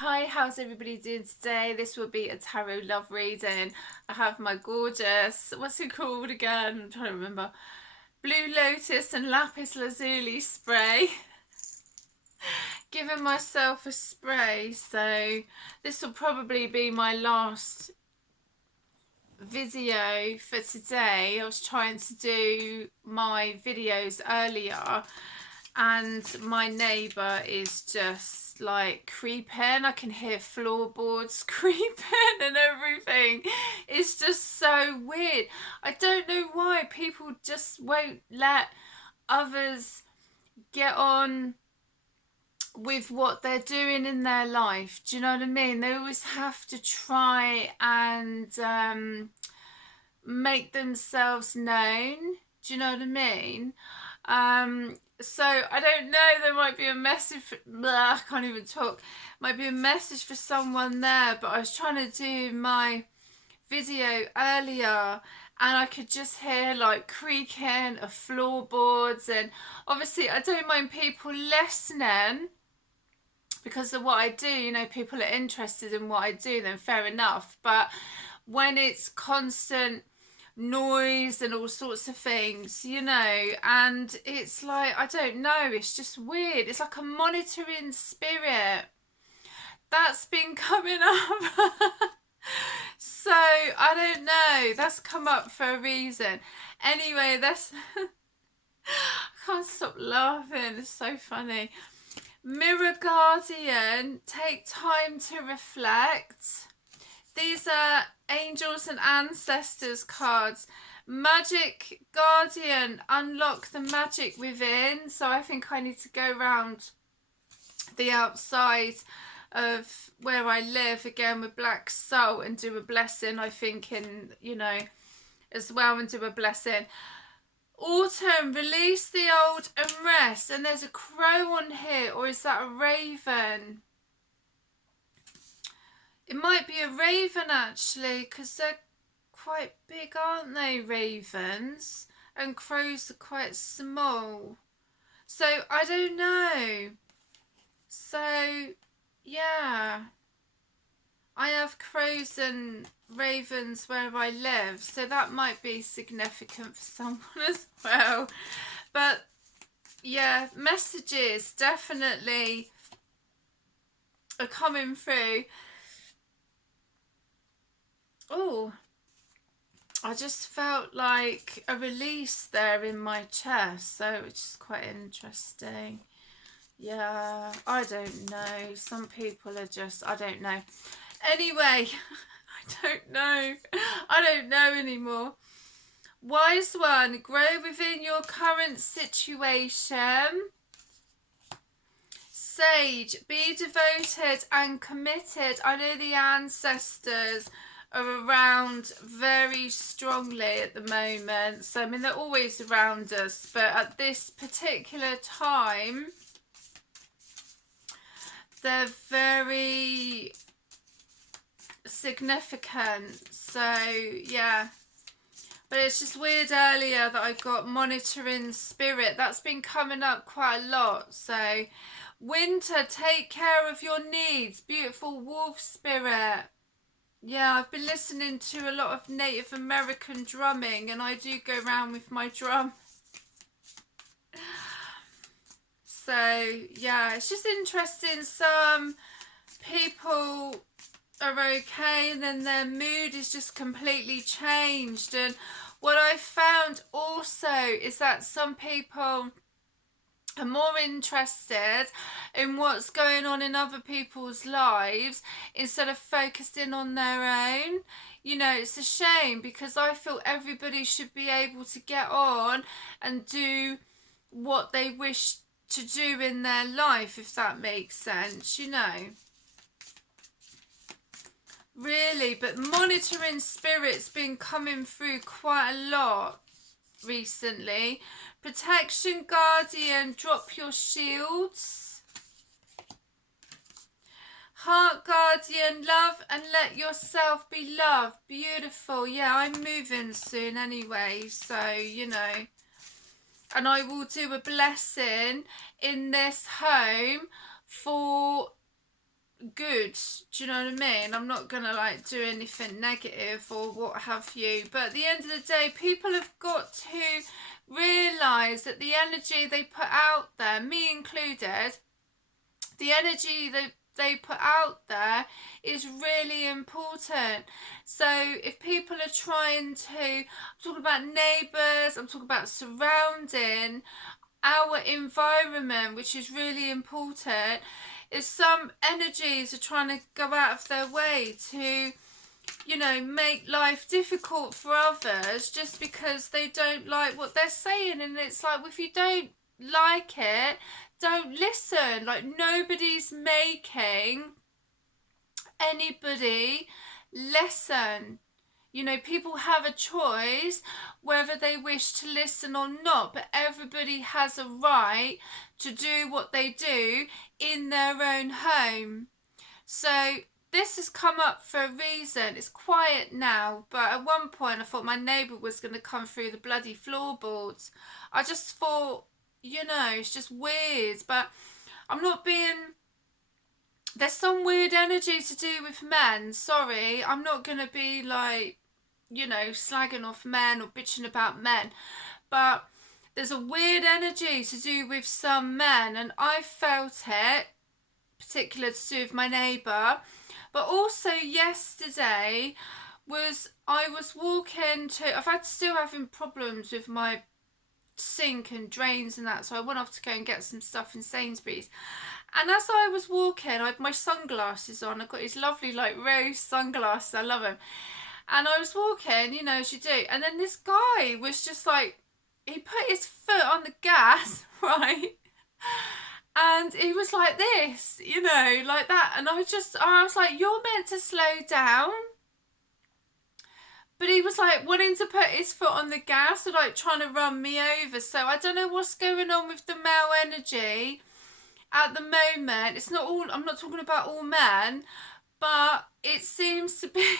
Hi, how's everybody doing today? This will be a tarot love reading. I have my gorgeous, what's it called again? I'm trying to remember. Blue Lotus and Lapis Lazuli spray. Giving myself a spray, so this will probably be my last video for today. I was trying to do my videos earlier and my neighbour is just like creeping. I can hear floorboards creeping and everything. It's just so weird. I don't know why people just won't let others get on with what they're doing in their life. Do you know what I mean? They always have to try and make themselves known. Do you know what I mean? So I don't know, there might be a message for, I can't even talk, might be a message for someone there, but I was trying to do my video earlier and I could just hear like creaking of floorboards, and obviously I don't mind people listening because of what I do, you know, people are interested in what I do, then fair enough. But when it's constant noise and all sorts of things, you know, and it's like, I don't know, it's just weird. It's like a monitoring spirit that's been coming up. So I don't know, that's come up for a reason. Anyway, that's I can't stop laughing, it's so funny. Mirror Guardian, take time to reflect. These are Angels and Ancestors cards. Magic Guardian, unlock the magic within. So I think I need to go around the outside of where I live again with black salt and do a blessing, I think, in, you know, as well, and do a blessing. Autumn, release the old and rest. And there's a crow on here, or is that a raven? It might be a raven actually, because they're quite big, aren't they, ravens? And crows are quite small. So I don't know. So yeah, I have crows and ravens where I live, so that might be significant for someone as well. But yeah, messages definitely are coming through. Oh, I just felt like a release there in my chest, so which is quite interesting. Yeah, I don't know. Some people are just, I don't know. Anyway, I don't know. I don't know anymore. Wise one, grow within your current situation. Sage, be devoted and committed. I know the ancestors are around very strongly at the moment. So, I mean, they're always around us, but at this particular time, they're very significant. So, yeah. But it's just weird earlier that I got monitoring spirit. That's been coming up quite a lot. So, winter, take care of your needs. Beautiful wolf spirit. Yeah, I've been listening to a lot of Native American drumming, and I do go around with my drum. So, yeah, it's just interesting. Some people are okay and then their mood is just completely changed. And what I found also is that some people are more interested in what's going on in other people's lives instead of focusing on their own. You know, it's a shame because I feel everybody should be able to get on and do what they wish to do in their life, if that makes sense, you know. Really, but monitoring spirit's been coming through quite a lot recently. Protection Guardian, drop your shields. Heart Guardian, love and let yourself be loved. Beautiful. Yeah, I'm moving soon anyway, so, you know. And I will do a blessing in this home for good. Do you know what I mean? I'm not going to like do anything negative or what have you. But at the end of the day, people have got to realise that the energy they put out there, me included, the energy that they put out there is really important. So if people are trying to, I'm talking about neighbours, I'm talking about surrounding our environment, which is really important, if some energies are trying to go out of their way to, you know, make life difficult for others just because they don't like what they're saying. And it's like, well, if you don't like it, don't listen. Like, nobody's making anybody listen. You know, people have a choice whether they wish to listen or not, but everybody has a right to do what they do in their own home. So this has come up for a reason. It's quiet now, but at one point I thought my neighbour was going to come through the bloody floorboards. I just thought, you know, it's just weird, but I'm not being... There's some weird energy to do with men. Sorry, I'm not going to be like, you know, slagging off men or bitching about men. But there's a weird energy to do with some men, and I felt it, particularly to do with my neighbour. But also yesterday I was walking to... I've had still having problems with my sink and drains and that, so I went off to go and get some stuff in Sainsbury's. And as I was walking, I had my sunglasses on. I've got these lovely like rose sunglasses, I love them. And I was walking, you know, as you do, and then this guy was just like, he put his foot on the gas, right? And he was like this, you know, like that. And I was like, you're meant to slow down. But he was like wanting to put his foot on the gas and like trying to run me over. So I don't know what's going on with the male energy at the moment. It's not all, I'm not talking about all men, but it seems to be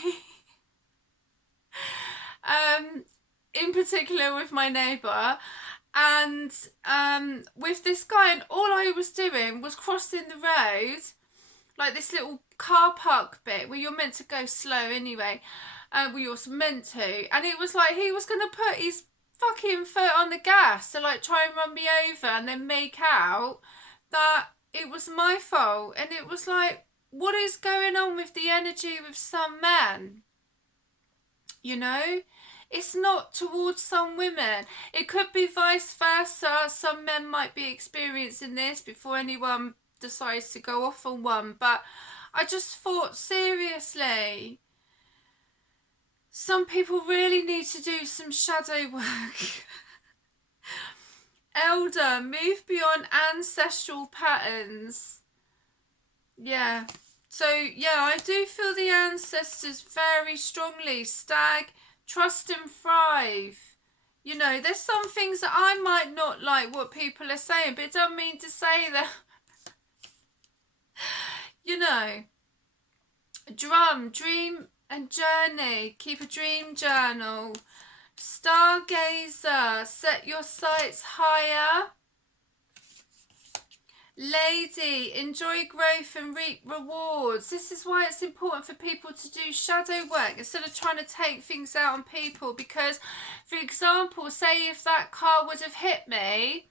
in particular with my neighbour and with this guy, and all I was doing was crossing the road, like this little car park bit where you're meant to go slow anyway, we also meant to, and it was like he was going to put his fucking foot on the gas to like try and run me over and then make out that it was my fault. And it was like, what is going on with the energy with some men? You know, it's not towards some women. It could be vice versa. Some men might be experiencing this before anyone decides to go off on one. But I just thought, seriously, some people really need to do some shadow work. Elder, move beyond ancestral patterns. Yeah. So, yeah, I do feel the ancestors very strongly. Stag, trust and thrive. You know, there's some things that I might not like what people are saying, but it doesn't mean to say that, you know. Drum, dream and journey. Keep a dream journal. Stargazer, set your sights higher. Lady, enjoy growth and reap rewards. This is why it's important for people to do shadow work instead of trying to take things out on people. Because, for example, say if that car would have hit me,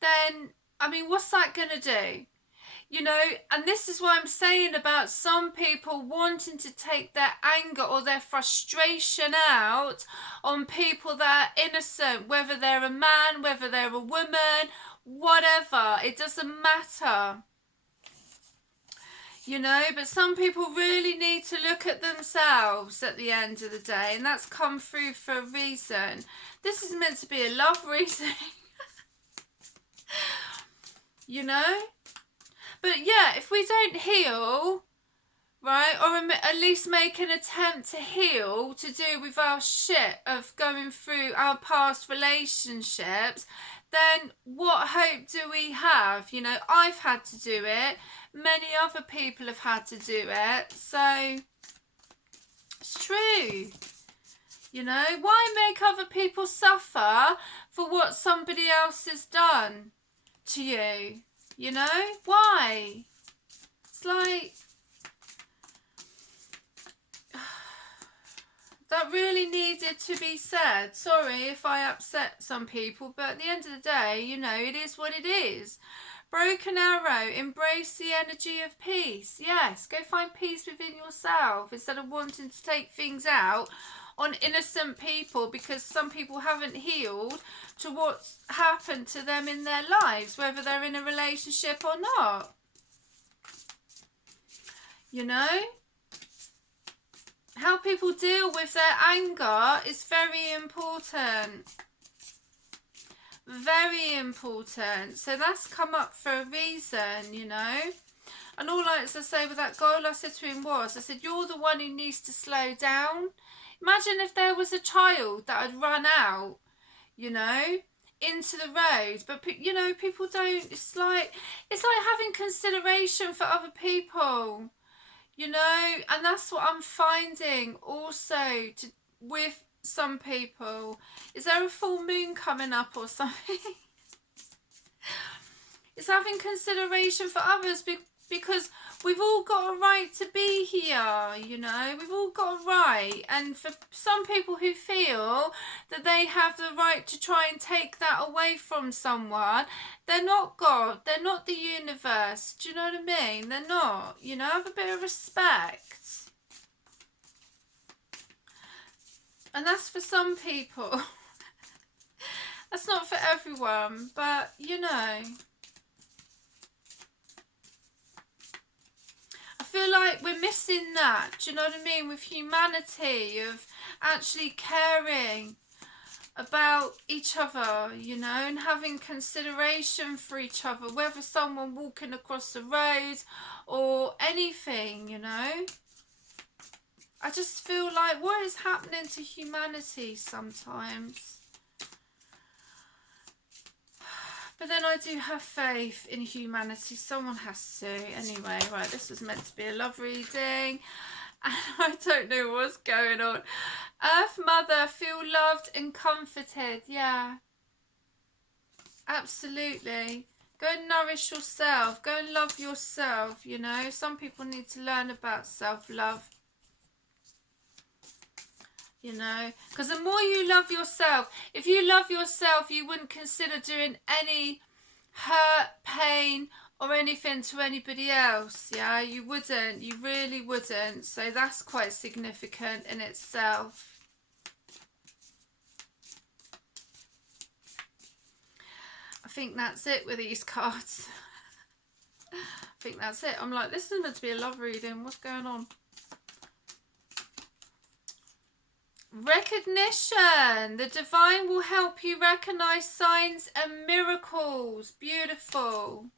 then, I mean, what's that going to do? You know, and this is why I'm saying about some people wanting to take their anger or their frustration out on people that are innocent, whether they're a man, whether they're a woman, whatever, it doesn't matter. You know, but some people really need to look at themselves at the end of the day, and that's come through for a reason. This is meant to be a love reading. You know? But yeah, if we don't heal, right, or at least make an attempt to heal to do with our shit of going through our past relationships, then what hope do we have? You know, I've had to do it. Many other people have had to do it. So, it's true. You know, why make other people suffer for what somebody else has done to you? You know, why? It's like, needed to be said. Sorry if I upset some people, but at the end of the day, you know, it is what it is. Broken arrow, embrace the energy of peace. Yes, go find peace within yourself instead of wanting to take things out on innocent people, because some people haven't healed to what's happened to them in their lives, whether they're in a relationship or not. You know? How people deal with their anger is very important. Very important. So that's come up for a reason, you know. And all I say with that goal, I said to him was, I said, you're the one who needs to slow down. Imagine if there was a child that had run out, you know, into the road. But, you know, people don't, it's like having consideration for other people, you know. And that's what I'm finding also with some people. Is there a full moon coming up or something? It's having consideration for others, because we've all got a right to be here, you know. We've all got a right. And for some people who feel that they have the right to try and take that away from someone, they're not God, they're not the universe. Do you know what I mean? They're not, you know. Have a bit of respect. And that's for some people. That's not for everyone, but you know. I feel like we're missing that, do you know what I mean, with humanity, of actually caring about each other, you know, and having consideration for each other, whether someone walking across the road or anything, you know. I just feel like, what is happening to humanity sometimes? But then I do have faith in humanity. Someone has to. Anyway, right, this was meant to be a love reading. And I don't know what's going on. Earth Mother, feel loved and comforted. Yeah. Absolutely. Go and nourish yourself. Go and love yourself, you know. Some people need to learn about self-love. You know, because the more you love yourself, if you love yourself, you wouldn't consider doing any hurt, pain or anything to anybody else. Yeah, you wouldn't, you really wouldn't. So that's quite significant in itself. I think that's it with these cards. I think that's it. I'm like, this is meant to be a love reading. What's going on? Recognition. The divine will help you recognize signs and miracles. Beautiful.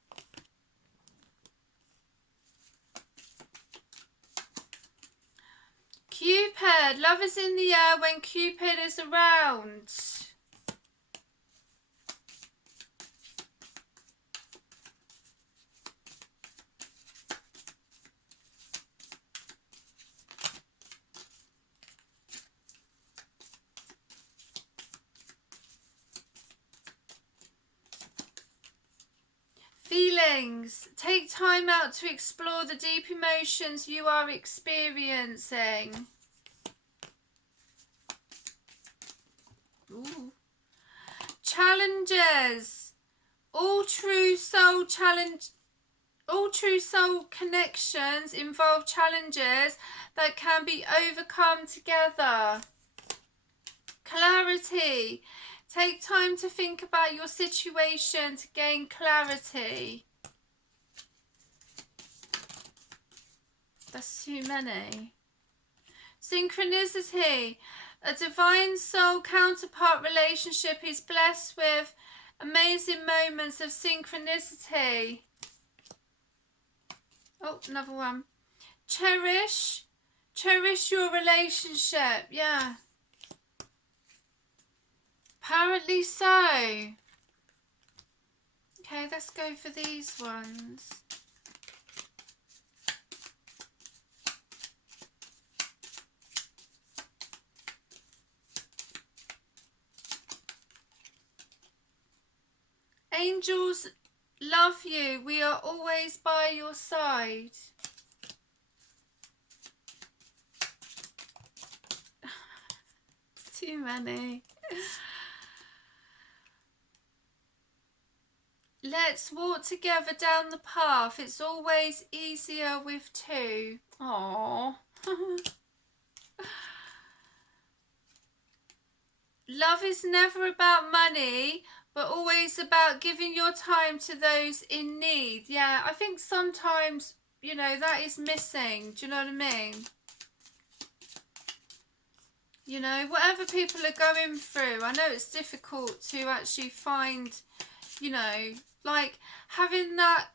Cupid. Love is in the air when Cupid is around. Feelings. Take time out to explore the deep emotions you are experiencing. Ooh. Challenges. All true soul connections involve challenges that can be overcome together. Clarity. Take time to think about your situation to gain clarity. That's too many. Synchronicity. A divine soul counterpart relationship is blessed with amazing moments of synchronicity. Oh, another one. Cherish your relationship. Yeah. Apparently so. Okay, let's go for these ones. Angels love you. We are always by your side. too many. Let's walk together down the path. It's always easier with two. Aww. Love is never about money, but always about giving your time to those in need. Yeah, I think sometimes, you know, that is missing. Do you know what I mean? You know, whatever people are going through, I know it's difficult to actually find, you know, like having that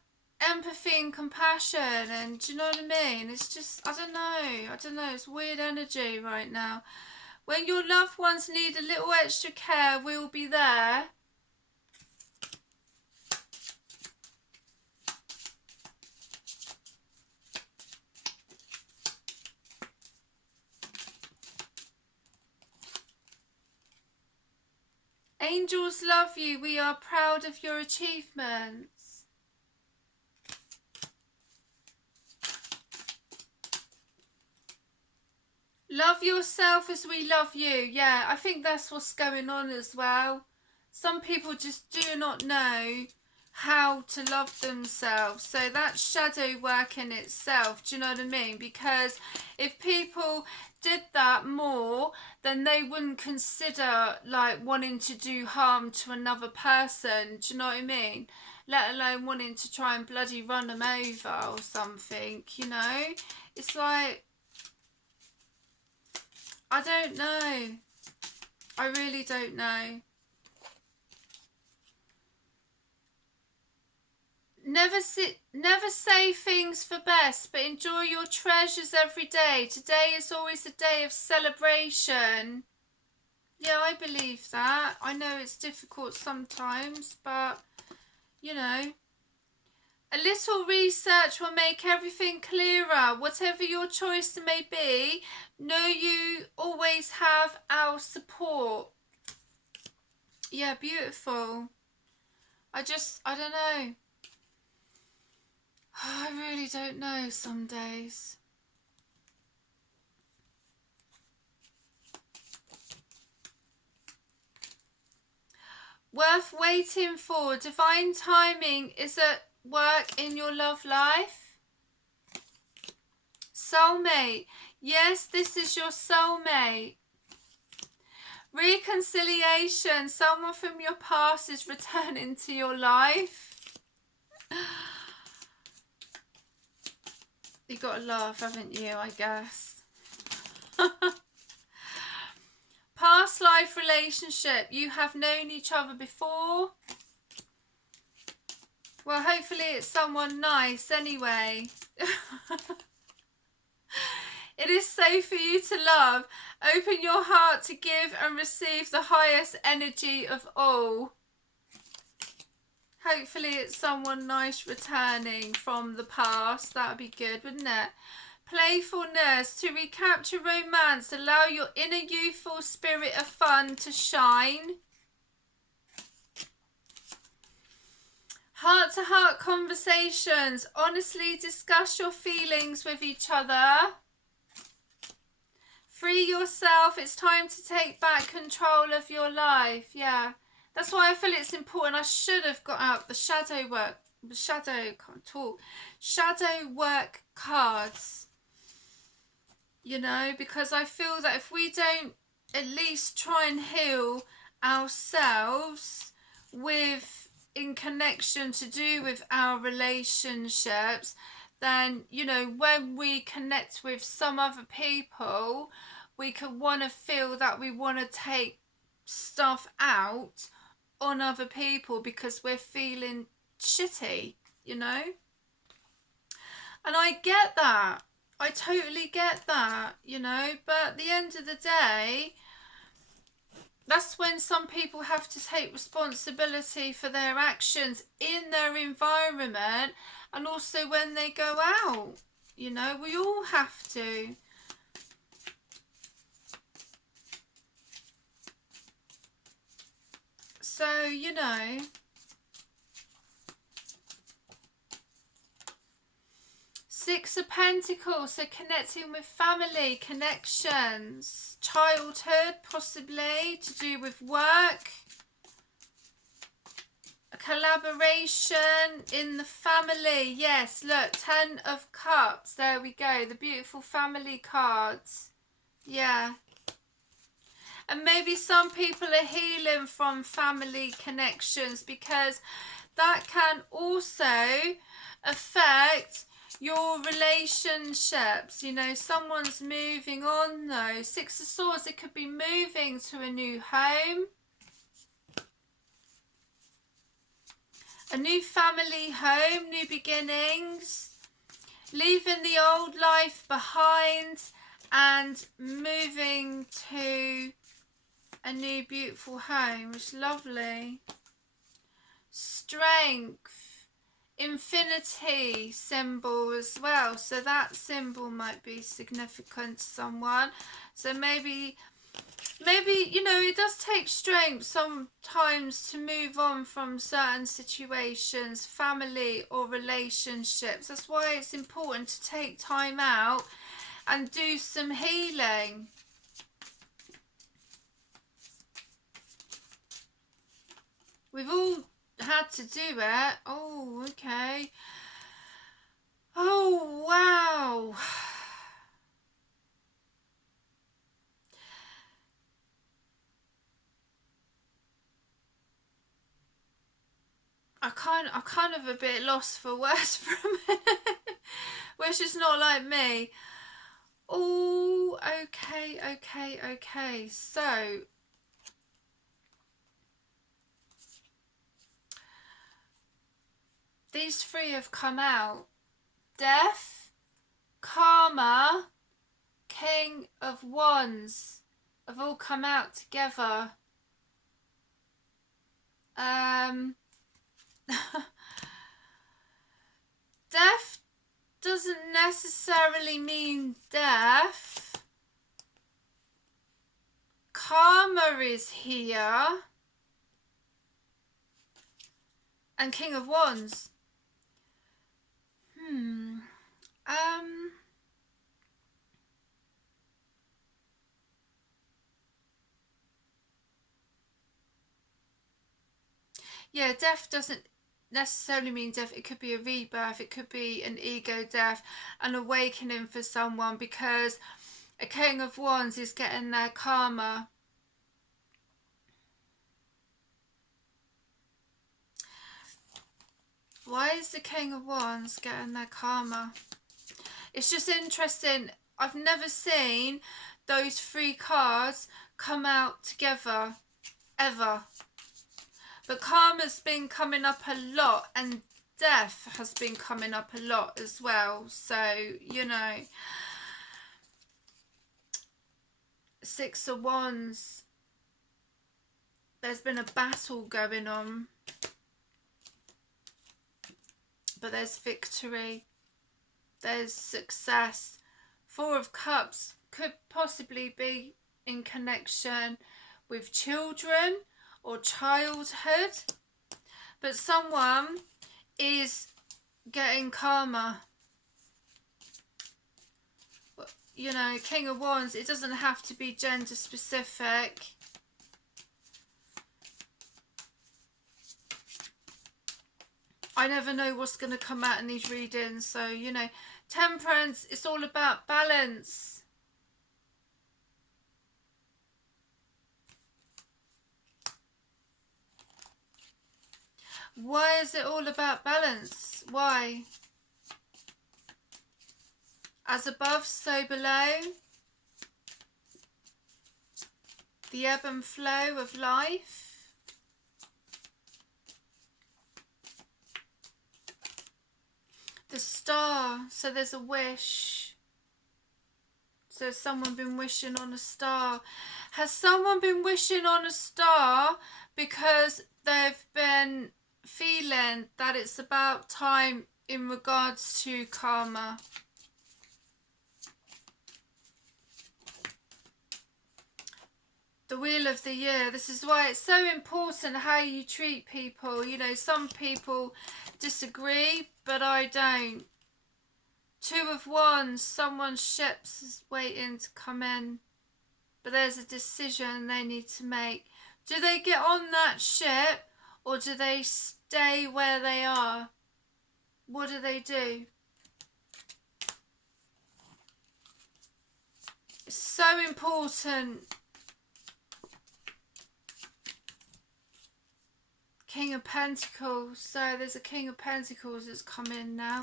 empathy and compassion, and do you know what I mean? It's just, I don't know, it's weird energy right now. When your loved ones need a little extra care, we'll be there. Angels love you. We are proud of your achievements. Love yourself as we love you. Yeah, I think that's what's going on as well. Some people just do not know how to love themselves. So that's shadow work in itself. Do you know what I mean? Because if people did that more, then they wouldn't consider like wanting to do harm to another person. Do you know what I mean? Let alone wanting to try and bloody run them over or something, you know? It's like, I don't know. I really don't know. Never say things for best, but enjoy your treasures every day. Today is always a day of celebration. Yeah, I believe that. I know it's difficult sometimes, but, you know, a little research will make everything clearer. Whatever your choice may be, know you always have our support. Yeah, beautiful. I don't know. I really don't know some days. Worth waiting for. Divine timing is at work in your love life. Soulmate. Yes, this is your soulmate. Reconciliation. Someone from your past is returning to your life. You got to laugh, haven't you, I guess. Past life relationship. You have known each other before. Well, hopefully it's someone nice anyway. It is safe for you to love. Open your heart to give and receive the highest energy of all. Hopefully it's someone nice returning from the past. That would be good, wouldn't it? Playfulness. To recapture romance, allow your inner youthful spirit of fun to shine. Heart-to-heart conversations. Honestly discuss your feelings with each other. Free yourself. It's time to take back control of your life. Yeah. That's why I feel it's important. I should have got out the shadow work cards. You know, because I feel that if we don't at least try and heal ourselves in connection to do with our relationships, then, you know, when we connect with some other people, we could want to feel that we want to take stuff out on other people because we're feeling shitty, you know? And I get that. I totally get that, you know? But at the end of the day, that's when some people have to take responsibility for their actions in their environment, and also when they go out. You know, we all have to. So, you know, Six of Pentacles, so connecting with family, connections, childhood, possibly to do with work, a collaboration in the family. Yes, look, Ten of Cups, there we go, the beautiful family cards. Yeah. And maybe some people are healing from family connections, because that can also affect your relationships. You know, someone's moving on though. Six of Swords, it could be moving to a new home, a new family home, new beginnings, leaving the old life behind and moving to a new beautiful home, which is lovely. Strength, infinity symbol as well, so that symbol might be significant to someone. So maybe you know, it does take strength sometimes to move on from certain situations, family or relationships. That's why it's important to take time out and do some healing. We've all had to do it. Oh, okay. Oh, wow. I'm kind of a bit lost for words for a minute. Well, it's just not like me. Oh, okay. So, these three have come out. Death, Karma, King of Wands have all come out together. Death doesn't necessarily mean death. Karma is here. And King of Wands. Yeah, death doesn't necessarily mean death. It could be a rebirth, it could be an ego death, an awakening for someone, because a King of Wands is getting their karma. Why is the King of Wands getting their karma? It's just interesting. I've never seen those three cards come out together, ever. But karma's been coming up a lot, and death has been coming up a lot as well. So, you know, Six of Wands, there's been a battle going on, but there's victory, there's success. Four of Cups could possibly be in connection with children or childhood, but someone is getting karma. You know, King of Wands, it doesn't have to be gender specific. I never know what's going to come out in these readings, so, you know, Temperance, it's all about balance. Why is it all about balance? Why? As above, so below. The ebb and flow of life. The star, so there's a wish. So has someone been wishing on a star? Has someone been wishing on a star because they've been feeling that it's about time in regards to karma? The Wheel of the Year. This is why it's so important how you treat people. You know, some people disagree, but I don't. Two of Wands, someone's ships is waiting to come in, but there's a decision they need to make. Do they get on that ship or do they stay where they are? What do they do? It's so important. King of Pentacles. So there's a King of Pentacles that's come in now.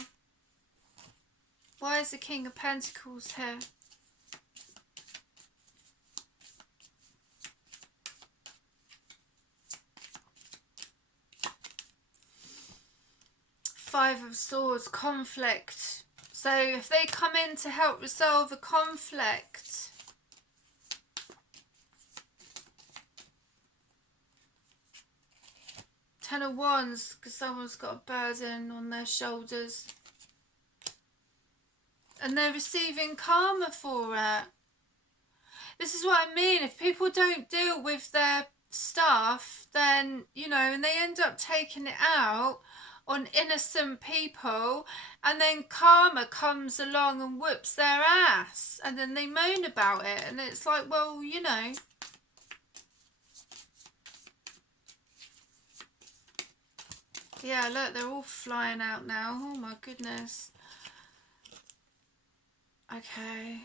Why is the King of Pentacles here? Five of Swords, conflict. So if they come in to help resolve a conflict, Ten of Wands, because someone's got a burden on their shoulders. And they're receiving karma for it. This is what I mean. If people don't deal with their stuff, then, you know, and they end up taking it out on innocent people, and then karma comes along and whoops their ass, and then they moan about it, and it's like, well, you know. Yeah, look, they're all flying out now. Oh my goodness. Okay.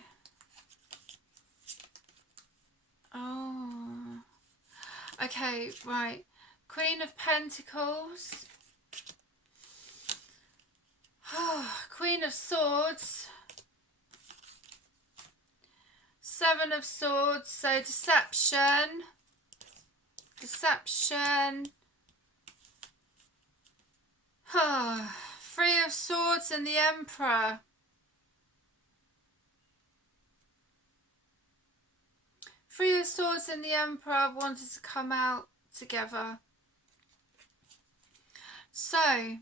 Oh. Okay, right. Queen of Pentacles. Queen of Swords. Seven of Swords. So deception. Deception. Three of Swords and the Emperor. Three of Swords and the Emperor wanted to come out together. So,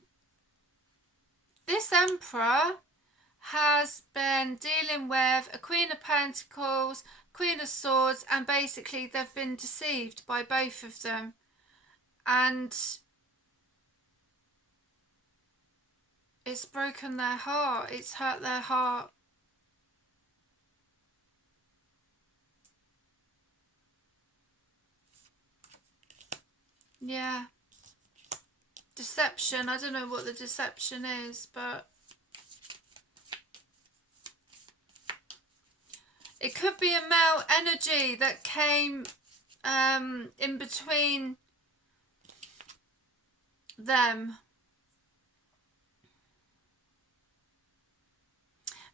this Emperor has been dealing with a Queen of Pentacles, Queen of Swords, and basically they've been deceived by both of them. And it's broken their heart. It's hurt their heart. Yeah. Deception. I don't know what the deception is, but it could be a male energy that came in between them.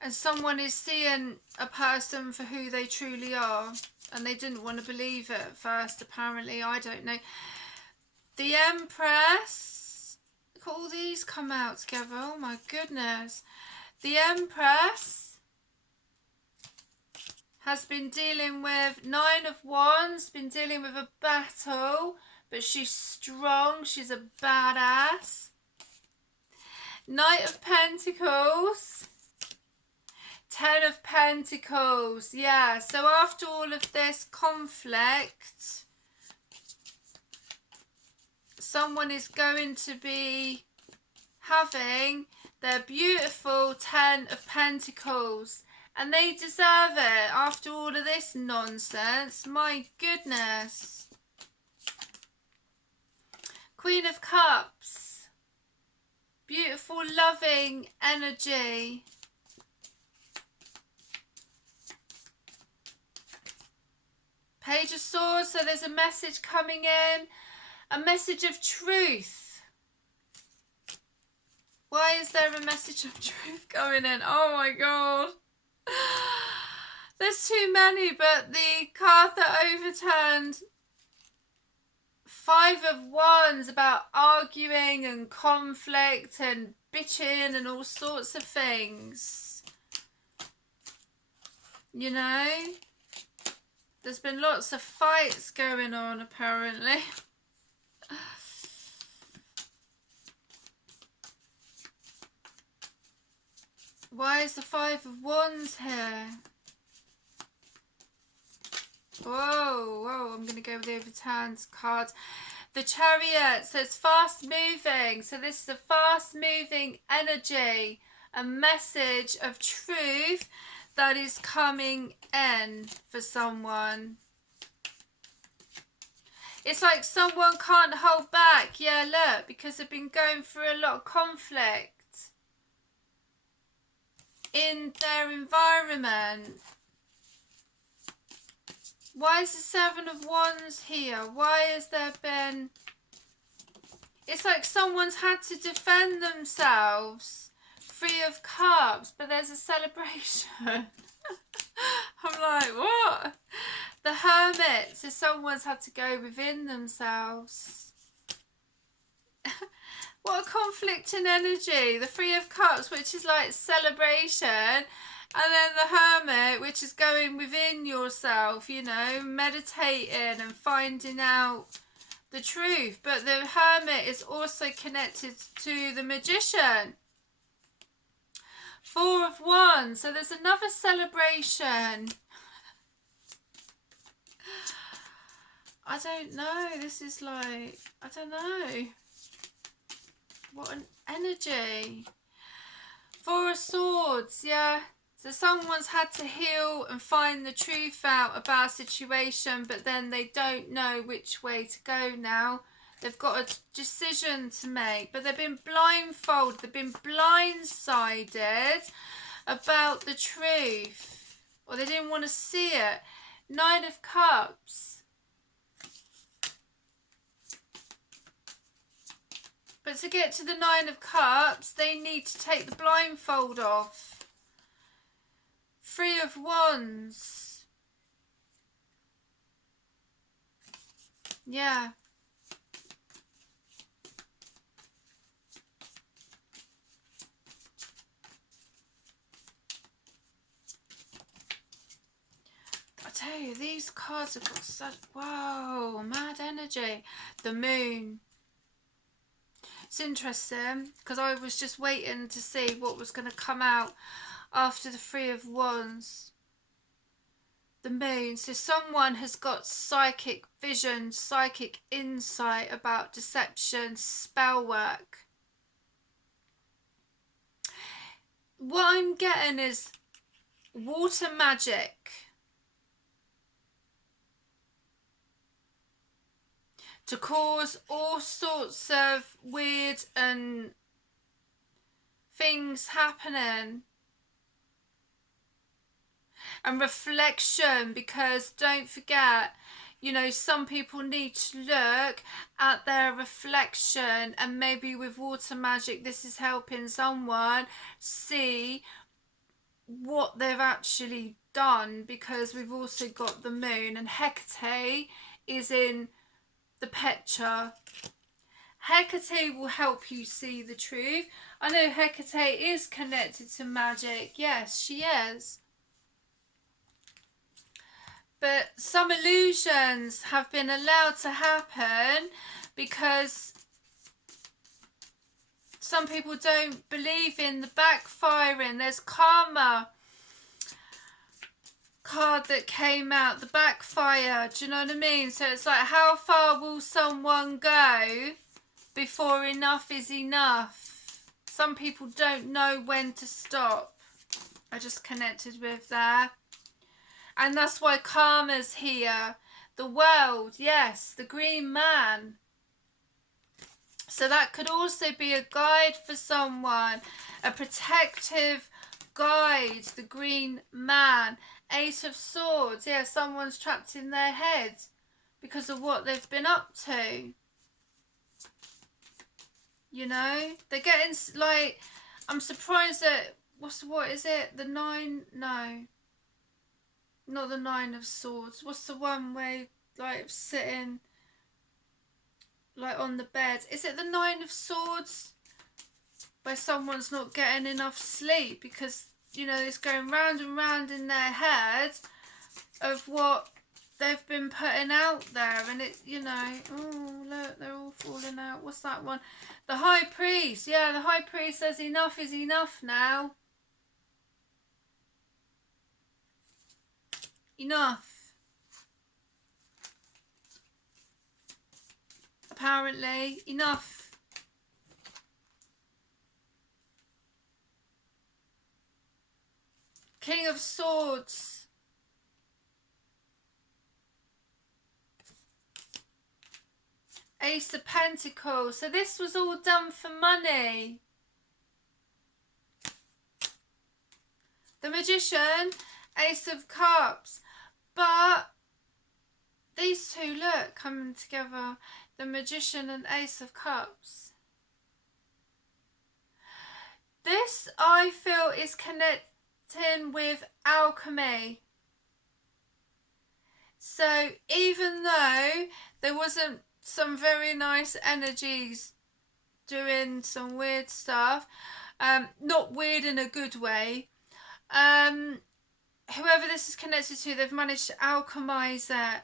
And someone is seeing a person for who they truly are, and they didn't want to believe it at first, apparently. I don't know. The Empress. Look at all these come out together. Oh my goodness. The Empress has been dealing with Nine of Wands, been dealing with a battle, but she's strong. She's a badass. Knight of Pentacles. Ten of Pentacles. Yeah, so after all of this conflict, someone is going to be having their beautiful Ten of Pentacles. And they deserve it after all of this nonsense. My goodness. Queen of Cups. Beautiful, loving energy. Page of Swords. So there's a message coming in. A message of truth. Why is there a message of truth coming in? Oh my god. There's too many, but the card that overturned, Five of Wands, about arguing and conflict and bitching and all sorts of things. You know? There's been lots of fights going on, apparently. Why is the Five of Wands here? Whoa, whoa, I'm going to go with the overturned cards. The Chariot, so it's fast moving. So this is a fast moving energy. a message of truth that is coming in for someone. It's like someone can't hold back. Yeah, look, because they've been going through a lot of conflict in their environment. Why is the Seven of Wands here? Why has there been... It's like someone's had to defend themselves. Three of Cups, but there's a celebration. I'm like, what? The Hermit, so someone's had to go within themselves. What a conflicting energy. The Three of Cups, which is like celebration, and then the Hermit, which is going within yourself, you know, meditating and finding out the truth. But the Hermit is also connected to the Magician. Four of Wands, so there's another celebration. I don't know, this is like, I don't know. What an energy. Four of Swords, yeah. So someone's had to heal and find the truth out about a situation, but then they don't know which way to go now. They've got a decision to make, but they've been blindfolded, they've been blindsided about the truth, or they didn't want to see it. Nine of Cups. But to get to the Nine of Cups, they need to take the blindfold off. Three of Wands. Yeah. I tell you, these cards have got such, whoa, mad energy. The Moon. It's interesting because I was just waiting to see what was going to come out after the Three of Wands. The Moon. So someone has got psychic vision, psychic insight about deception, spell work. What I'm getting is water magic. To cause all sorts of weird and things happening. And reflection, because don't forget, you know, some people need to look at their reflection, and maybe with water magic this is helping someone see what they've actually done, because we've also got the Moon, and Hecate is in the picture. Hecate will help you see the truth. I know Hecate is connected to magic. Yes, she is. But some illusions have been allowed to happen because some people don't believe in the backfiring. There's karma card that came out, the backfire. Do you know what I mean? So it's like, how far will someone go before enough is enough? Some people don't know when to stop. I just connected with that. And that's why karma's here. The world, yes, the Green Man. So that could also be a guide for someone, a protective guide, the Green Man. Eight of Swords, yeah, someone's trapped in their head because of what they've been up to. You know, they're getting, like, I'm surprised that, what is it, the nine, no, not the Nine of Swords. What's the one where, like, sitting, like, on the bed? Is it the Nine of Swords? Where someone's not getting enough sleep because, you know, it's going round and round in their head of what they've been putting out there. And it, you know, oh, look, they're all falling out. What's that one? The High Priest. Yeah, the High Priest says enough is enough now. Enough. Apparently, enough. King of Swords. Ace of Pentacles. So this was all done for money. The Magician, Ace of Cups. But these two, look, coming together. The Magician and Ace of Cups. This, I feel, is connecting with alchemy. So even though there wasn't some very nice energies doing some weird stuff, not weird in a good way, whoever this is connected to, they've managed to alchemize it.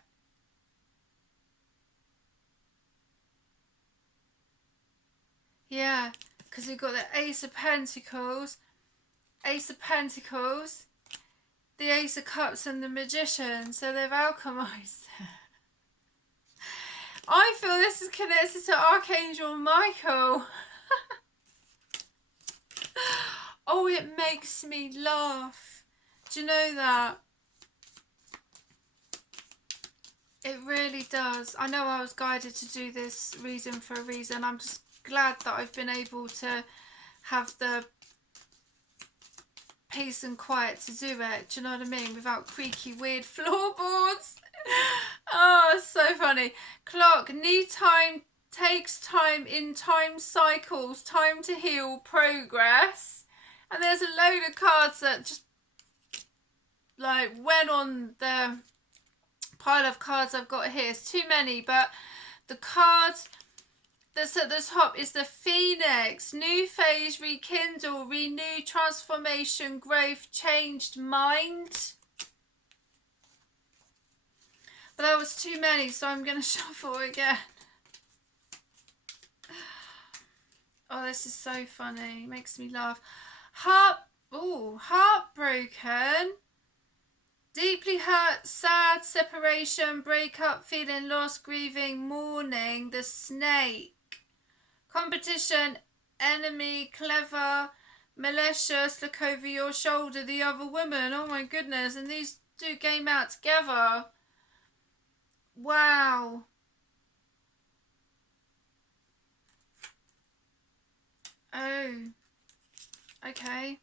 Yeah, because we've got the Ace of Pentacles, Ace of Pentacles, the Ace of Cups and the Magician. So they've alchemized it. I feel this is connected to Archangel Michael. Oh, it makes me laugh. Do you know that? It really does. I know I was guided to do this reason for a reason. I'm just glad that I've been able to have the peace and quiet to do it. Do you know what I mean? Without creaky, weird floorboards. Oh, it's so funny. Clock. Need time. Takes time in time cycles. Time to heal. Progress. And there's a load of cards that just like went on the pile of cards I've got here. It's too many, but the cards that's at the top is the Phoenix. New phase, rekindle, renew, transformation, growth, changed mind. But that was too many, so I'm going to shuffle again. Oh, this is so funny. Makes me laugh. Heartbroken. Deeply hurt, sad, separation, breakup, feeling lost, grieving, mourning, the Snake. Competition, enemy, clever, malicious, look over your shoulder, the other woman. Oh my goodness, and these two came out together. Wow. Oh. Okay.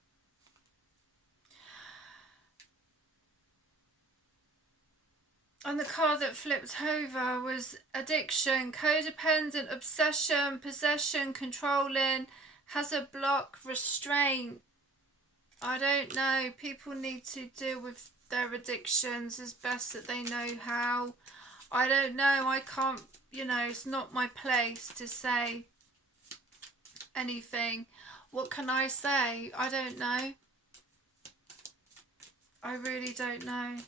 And the card that flipped over was addiction, codependent, obsession, possession, controlling, has a block, restraint. I don't know. People need to deal with their addictions as best that they know how. I don't know. I can't, it's not my place to say anything. What can I say? I don't know. I really don't know.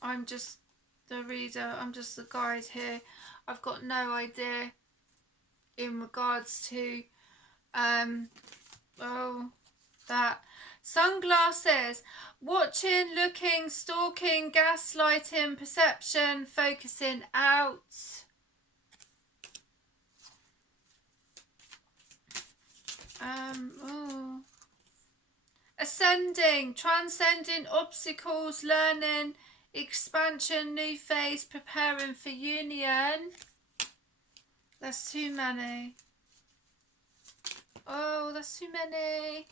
I'm just the reader. I'm just the guide here. I've got no idea in regards to that. Sunglasses. Watching, looking, stalking, gaslighting, perception, focusing out. Ascending, transcending obstacles, learning, expansion, new phase, preparing for union. That's too many. Oh, that's too many.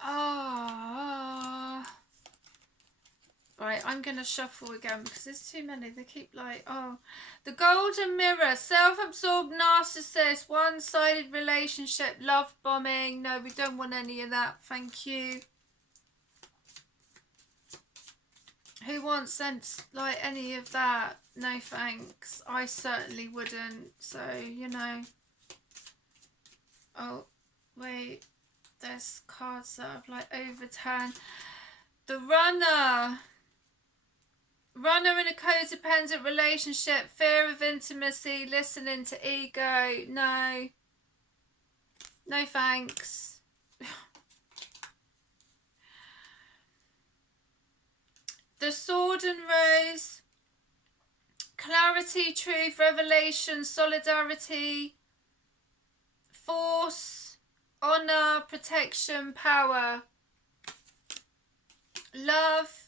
Oh. Right, I'm going to shuffle again because there's too many. They keep the golden mirror, self-absorbed narcissist, one-sided relationship, love bombing. No, we don't want any of that. Thank you. Who wants any of that? No thanks. I certainly wouldn't. So, Oh, wait. There's cards that have overturned. The runner. Runner in a codependent relationship, fear of intimacy, listening to ego. No. No thanks. The sword and rose. Clarity, truth, revelation, solidarity, force, Honor, protection, power, love,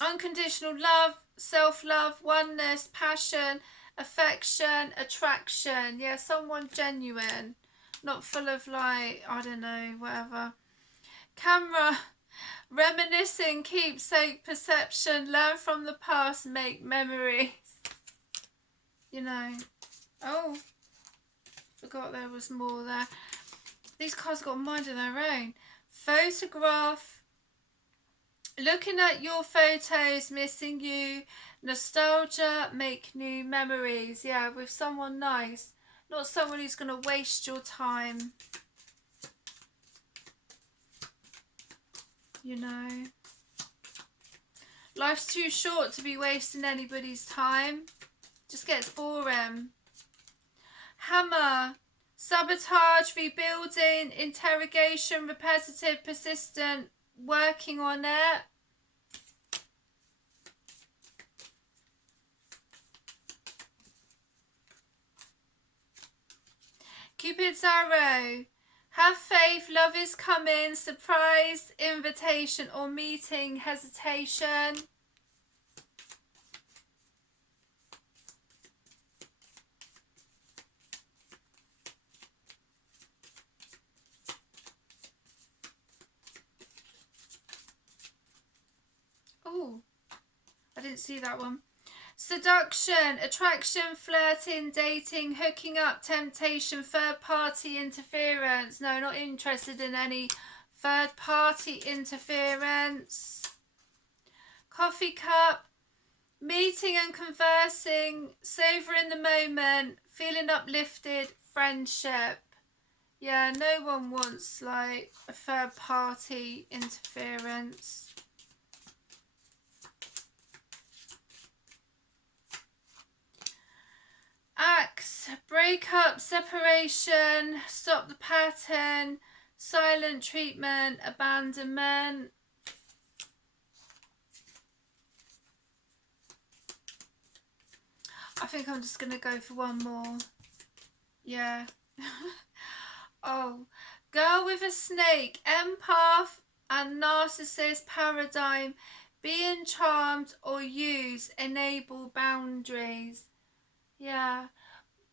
unconditional love, self-love, oneness, passion, affection, attraction. Yeah, someone genuine, not full of like, I don't know, whatever. Camera, reminiscing, keepsake, perception, learn from the past, make memories. You know. Oh, forgot there was more there. These cards got a mind of their own. Photograph, looking at your photos, missing you. Nostalgia, make new memories. Yeah, with someone nice, not someone who's going to waste your time. You know, life's too short to be wasting anybody's time. Just gets boring. Hammer, sabotage, rebuilding, interrogation, repetitive, persistent, working on it. Cupid's arrow, have faith, love is coming, surprise, invitation or meeting, hesitation. Oh, I didn't see that one. Seduction, attraction, flirting, dating, hooking up, temptation, third party interference. No, not interested in any third party interference. Coffee cup, meeting and conversing, savouring the moment, feeling uplifted, friendship. Yeah, no one wants like a third party interference. Axe, breakup, separation, stop the pattern, silent treatment, abandonment. I think I'm just going to go for one more. Yeah. Oh, girl with a snake, empath and narcissist paradigm, being charmed or use, enable boundaries. Yeah,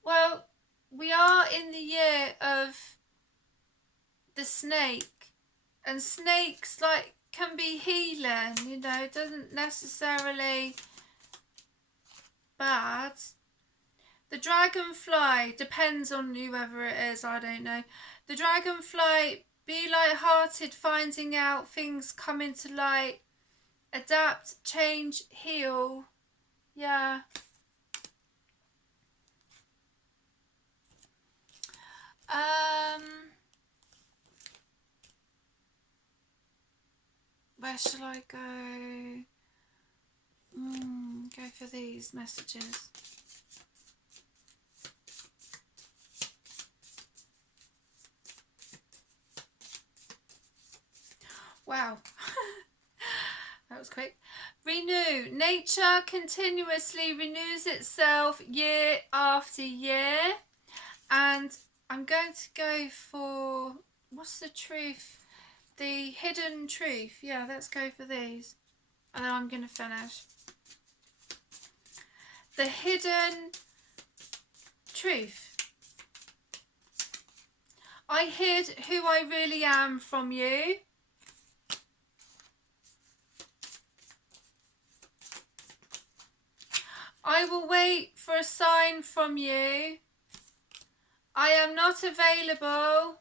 well, we are in the year of the snake, and snakes like can be healing, you know, doesn't necessarily bad. The dragonfly, depends on whoever it is, I don't know. The dragonfly, be light-hearted, finding out things come into light, adapt, change, heal. Yeah. Where shall I go? Go for these messages. Wow. That was quick. Renew. Nature continuously renews itself year after year. And I'm going to go for, what's the truth? The hidden truth. Yeah, let's go for these. And then I'm going to finish. The hidden truth. I hid who I really am from you. I will wait for a sign from you. I am not available.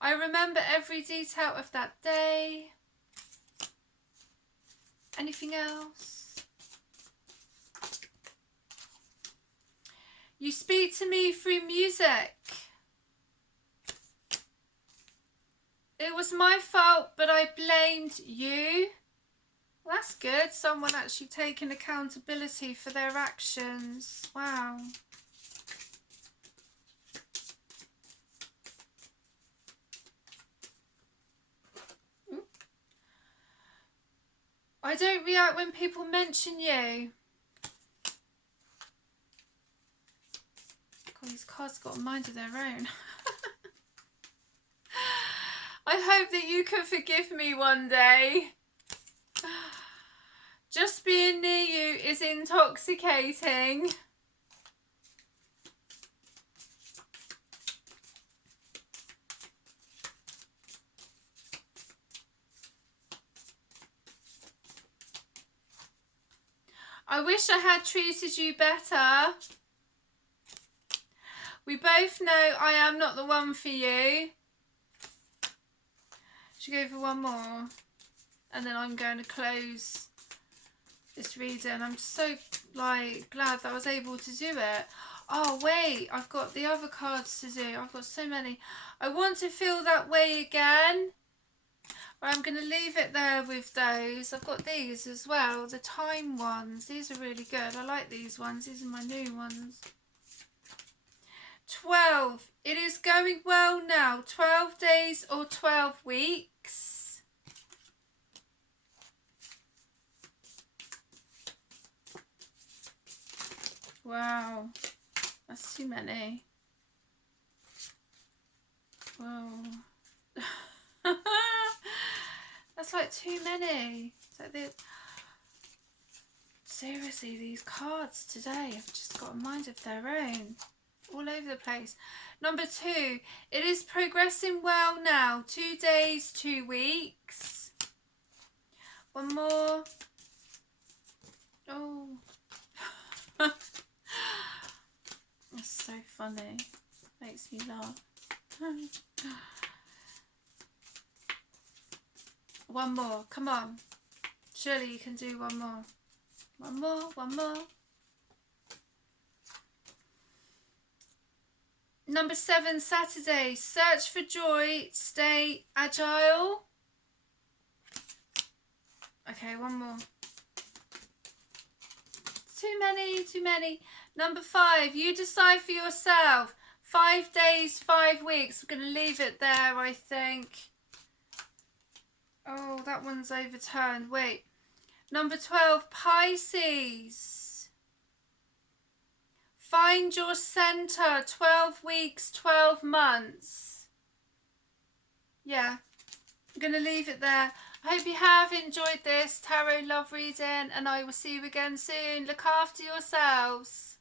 I remember every detail of that day. Anything else? You speak to me through music. It was my fault, but I blamed you. Well, that's good. Someone actually taking accountability for their actions. Wow. I don't react when people mention you. God, these cards got a mind of their own. I hope that you can forgive me one day. Just being near you is intoxicating. I wish I had treated you better. We both know I am not the one for you. Should we go for one more? And then I'm going to close this reading. I'm just so glad that I was able to do it. Oh wait, I've got the other cards to do. I've got so many. I want to feel that way again. But I'm going to leave it there with those. I've got these as well, the time ones. These are really good. I like these ones. These are my new ones. 12. It is going well now. 12 days or 12 weeks. Wow. That's too many. Whoa. That's like too many. It's like seriously, these cards today have just got a mind of their own. All over the place. Number 2. It is progressing well now. 2 days, 2 weeks. One more. Oh. That's so funny. Makes me laugh. One more. Come on. Surely you can do one more. One more. One more. Number 7, Saturday. Search for joy. Stay agile. Okay, one more. Too many, too many. Number 5, you decide for yourself. 5 days, 5 weeks. I'm going to leave it there, I think. Oh, that one's overturned. Wait. Number 12, Pisces. Find your center. 12 weeks, 12 months. Yeah. I'm going to leave it there. I hope you have enjoyed this tarot love reading, and I will see you again soon. Look after yourselves.